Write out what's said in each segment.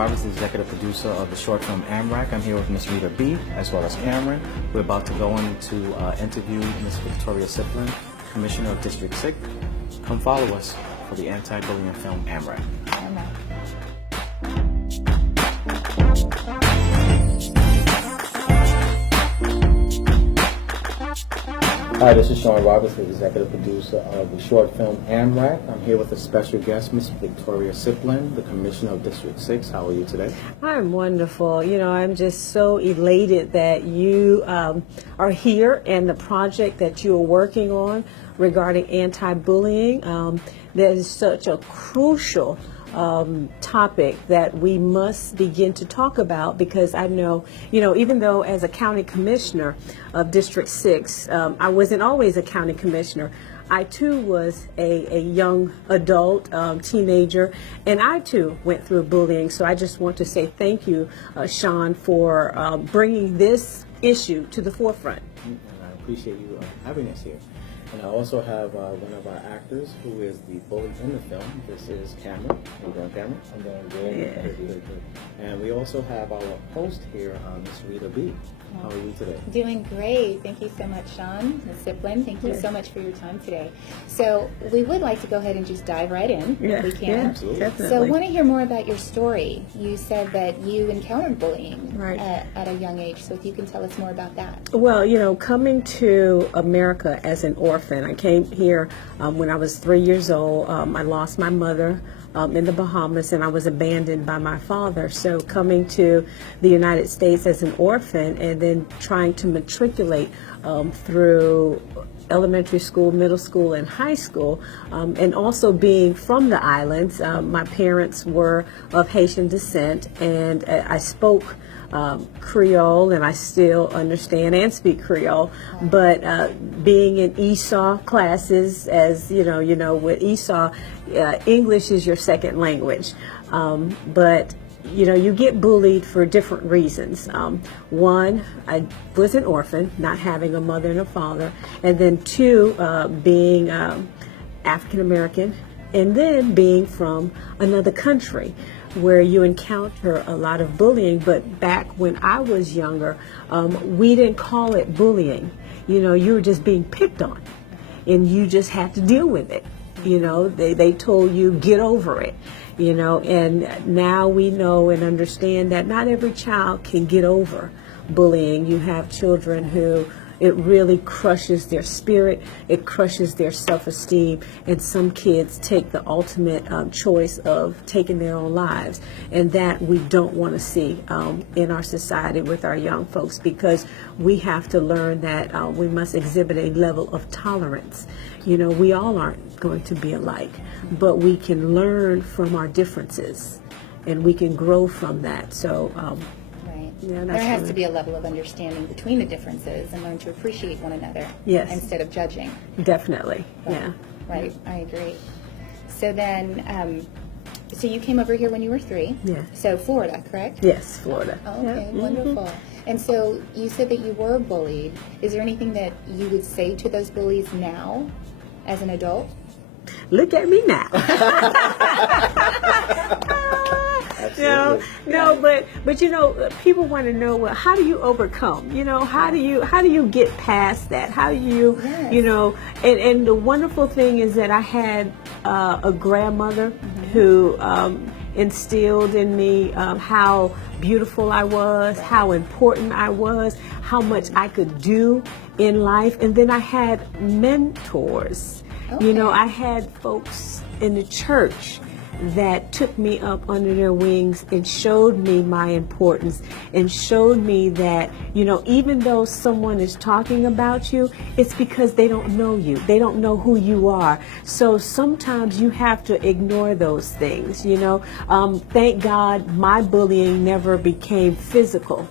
Roberts, the executive producer of the short film Amrak. I'm here with Miss Rida B, as well as Cameron. We're about to go in to interview Miss Victoria Siplin, Commissioner of District 6. Come follow us for the anti-bullying film Amrak. Hi, this is Sean Roberts, the executive producer of the short film Amrak. I'm here with a special guest, Miss Victoria Siplin, the Commissioner of District 6. How are you today? I'm wonderful. You know, I'm just so elated that you are here and the project that you are working on regarding anti-bullying. That is such a crucial topic that we must begin to talk about, because I know, even though as a county commissioner of District 6, I wasn't always a county commissioner. I too was a young adult, teenager, and I too went through bullying. So I just want to say thank you, Sean, for bringing this issue to the forefront. And I appreciate you having us here. And I also have one of our actors who is the bully in the film. This is Cameron. How you doing, Cameron? I'm doing good. Yeah. Good. And we also have our host here, Miss Rida B. How are you today? Doing great. Thank you so much, Sean. Ms. Siplin, thank you so much for your time today. So we would like to go ahead and just dive right in if we can. Yeah, absolutely. definitely. So I want to hear more about your story. You said that you encountered bullying Right. at a young age, so if you can tell us more about that. Well, coming to America as an orphan, I came here when I was 3 years old. I lost my mother in the Bahamas, and I was abandoned by my father. So coming to the United States as an orphan and then trying to matriculate through elementary school, middle school, and high school, and also being from the islands. My parents were of Haitian descent, and I spoke Creole, and I still understand and speak Creole, but being in ESOL classes, as you know, with ESOL, English is your second language, but you get bullied for different reasons. One, I was an orphan, not having a mother and a father, and then two, being African American, and then being from another country, where you encounter a lot of bullying. But back when I was younger, we didn't call it bullying. You were just being picked on, and you just had to deal with it. They told you, get over it. And now we know and understand that not every child can get over bullying. You have children who it really crushes their spirit, it crushes their self-esteem, and some kids take the ultimate choice of taking their own lives, and that we don't want to see in our society with our young folks, because we have to learn that we must exhibit a level of tolerance. We all aren't going to be alike, but we can learn from our differences, and we can grow from that. So yeah, there has to be a level of understanding between the differences and learn to appreciate one another. Yes. Instead of judging. Definitely. Right. Yeah. Right. I agree. So then, so you came over here when you were 3. Yeah. So Florida, correct? Yes, Florida. Oh, okay, Yeah. wonderful. And so you said that you were bullied. Is there anything that you would say to those bullies now as an adult? Look at me now. No, but people want to know, well, how do you overcome? How do you get past that? How do you, Yes. And the wonderful thing is that I had a grandmother who instilled in me how beautiful I was, how important I was, how much I could do in life, and then I had mentors. Okay. I had folks in the church that took me up under their wings and showed me my importance and showed me that, even though someone is talking about you, it's because they don't know you. They don't know who you are. So sometimes you have to ignore those things, Thank God my bullying never became physical.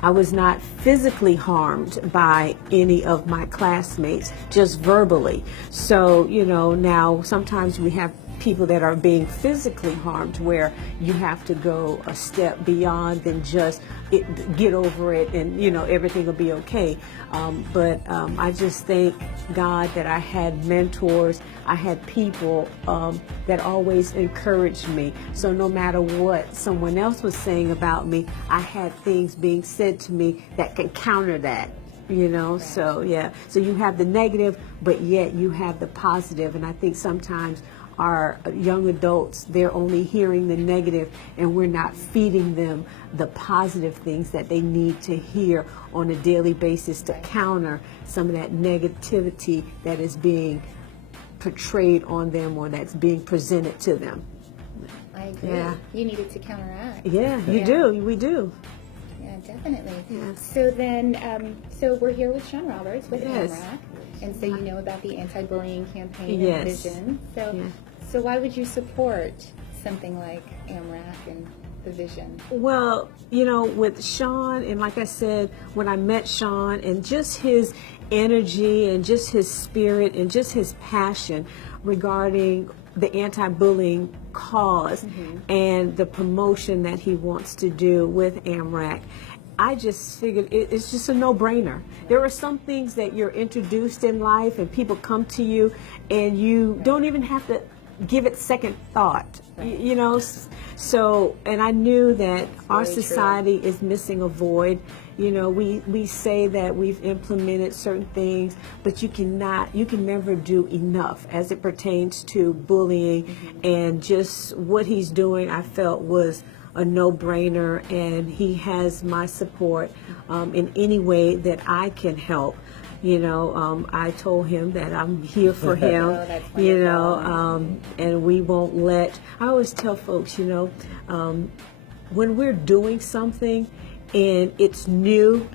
I was not physically harmed by any of my classmates, just verbally. So, now sometimes we have people that are being physically harmed, where you have to go a step beyond than just get over it and everything will be okay. But I just thank God that I had mentors, I had people that always encouraged me. So no matter what someone else was saying about me, I had things being said to me that can counter that. So yeah, so you have the negative, but yet you have the positive. And I think sometimes our young adults, they're only hearing the negative, and we're not feeding them the positive things that they need to hear on a daily basis to counter some of that negativity that is being portrayed on them or that's being presented to them. I agree. Yeah. You needed to counteract. Yeah, you do. We do. Yeah, definitely. Yes. So then, so we're here with Sean Roberts with Yes. Amrak, and so you know about the anti-bullying campaign Yes. and vision. So, Yeah. so why would you support something like Amrak and the vision? Well, with Sean, and like I said, when I met Sean, and just his energy and just his spirit and just his passion regarding the anti-bullying cause and the promotion that he wants to do with Amrak, I just figured it's just a no-brainer. There are some things that you're introduced in life and people come to you and you don't even have to give it second thought, so, and I knew that our society is missing a void. We say that we've implemented certain things, but you can never do enough as it pertains to bullying. And just what he's doing, I felt was a no-brainer, and he has my support in any way that I can help. I told him that I'm here for him, and we won't let, I always tell folks, when we're doing something and it's new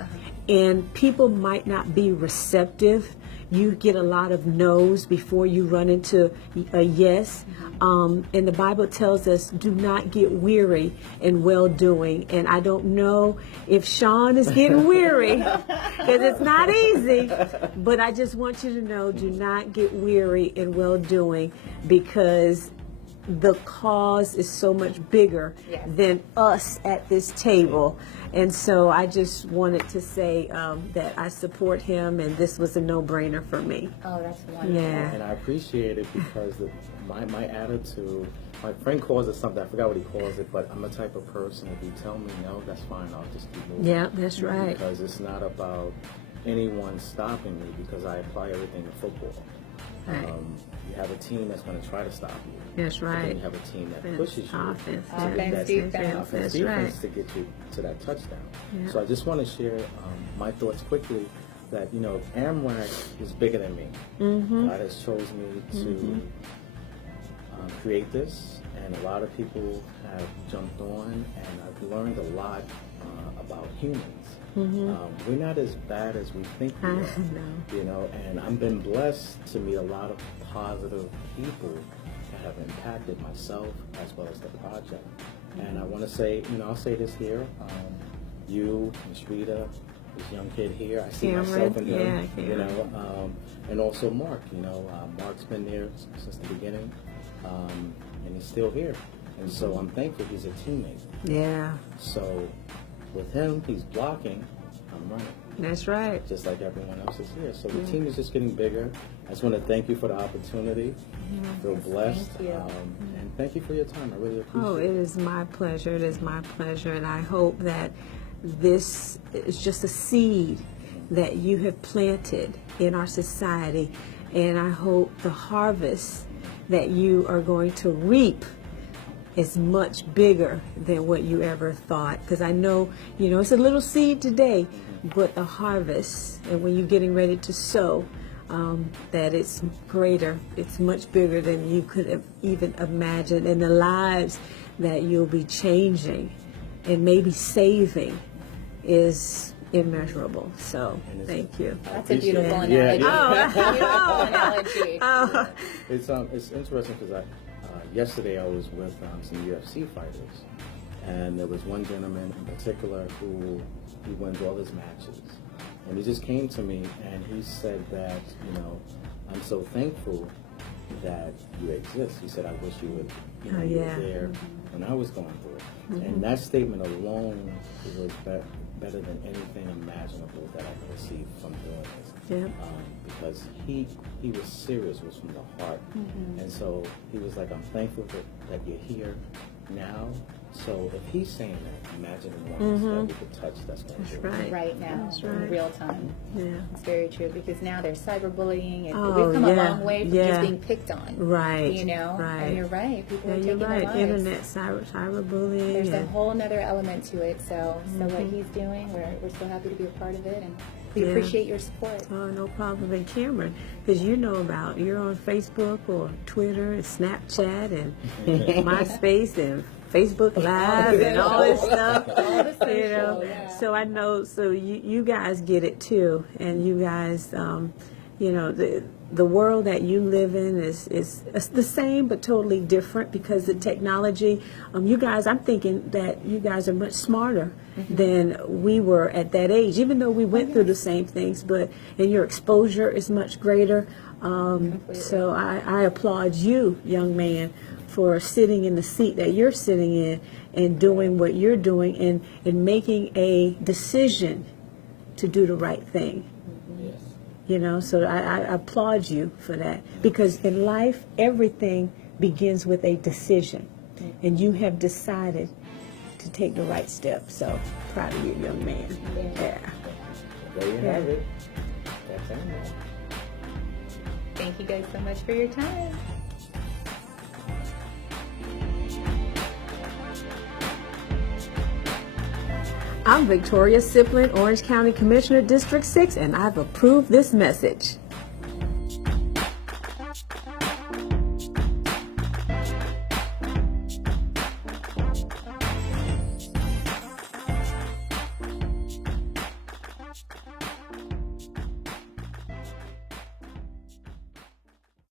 and people might not be receptive, you get a lot of no's before you run into a yes. And the Bible tells us, do not get weary in well-doing. And I don't know if Sean is getting weary, because it's not easy. But I just want you to know, do not get weary in well-doing, because the cause is so much bigger than us at this table. And so I just wanted to say that I support him, and this was a no-brainer for me. Oh, that's wonderful. Yeah. And I appreciate it because my attitude, my friend calls it something, I forgot what he calls it, but I'm the type of person, if you tell me no, that's fine, I'll just keep moving. Yeah, that's right. Because it's not about anyone stopping me, because I apply everything to football. Right. You have a team that's going to try to stop you. That's But right. then you have a team that pushes you. Offense, Offense, defense. Offense, That's defense right. to get you to that touchdown. Yeah. So I just want to share my thoughts quickly that, Amrak is bigger than me. God has chosen me to create this, and a lot of people have jumped on, and I've learned a lot about humans. We're not as bad as we think we are, and I've been blessed to meet a lot of positive people that have impacted myself as well as the project. And I want to say, I'll say this here, you, Ms. Rida, this young kid here, I see myself in him, and also Mark, Mark's been there since the beginning, and he's still here. And so I'm thankful he's a teammate. Yeah, So with him, he's blocking, I'm running, that's right. just like everyone else is here. So the team is just getting bigger. I just want to thank you for the opportunity. I feel blessed. Thank you. And thank you for your time. I really appreciate Oh, it is my pleasure. It is my pleasure. And I hope that this is just a seed that you have planted in our society. And I hope the harvest that you are going to reap is much bigger than what you ever thought. Because I know, it's a little seed today, but the harvest, and when you're getting ready to sow, that it's greater, it's much bigger than you could have even imagined. And the lives that you'll be changing and maybe saving is immeasurable. So thank you. That's a beautiful analogy. Yeah. Beautiful analogy. It's interesting because yesterday I was with some UFC fighters, and there was one gentleman in particular who he wins all his matches, and he just came to me and he said that I'm so thankful that you exist. He said, I wish you would, Oh, you yeah. were there when I was going through it. And that statement alone was better than anything imaginable that I could receive from doing this. Yeah. Because he was serious, was from the heart. And so he was like, I'm thankful that you're here now. So if he's saying that, imagine the ones that we could touch that's going to do it. Right now, That's in right. real time. Yeah. It's very true, because now there's cyberbullying, and Oh, we've come a yeah, long way from yeah. just being picked on. Right. You know? Right. And you're right. People Yeah, are you're taking right. their lives. Internet, cyberbullying. There's a and- whole nother element to it. So what he's doing, we're so happy to be a part of it, and we Yeah. appreciate your support. Oh, no problem. And Cameron, because you know about, you're on Facebook or Twitter and Snapchat and MySpace and Facebook Live and all this stuff. All the social, You know, yeah. so I know, so you guys get it too. And you guys, you know, the world that you live in is the same but totally different because the technology, you guys, I'm thinking that you guys are much smarter than we were at that age, even though we went through the same things, and your exposure is much greater. So I applaud you, young man, for sitting in the seat that you're sitting in and doing what you're doing and making a decision to do the right thing. Yes. You know, so I applaud you for that, because in life everything begins with a decision, and you have decided to take the right step. So proud of you, young man. Yeah. There you have it. That's Amrak. Thank you guys so much for your time. I'm Victoria Siplin, Orange County Commissioner, District 6, and I've approved this message.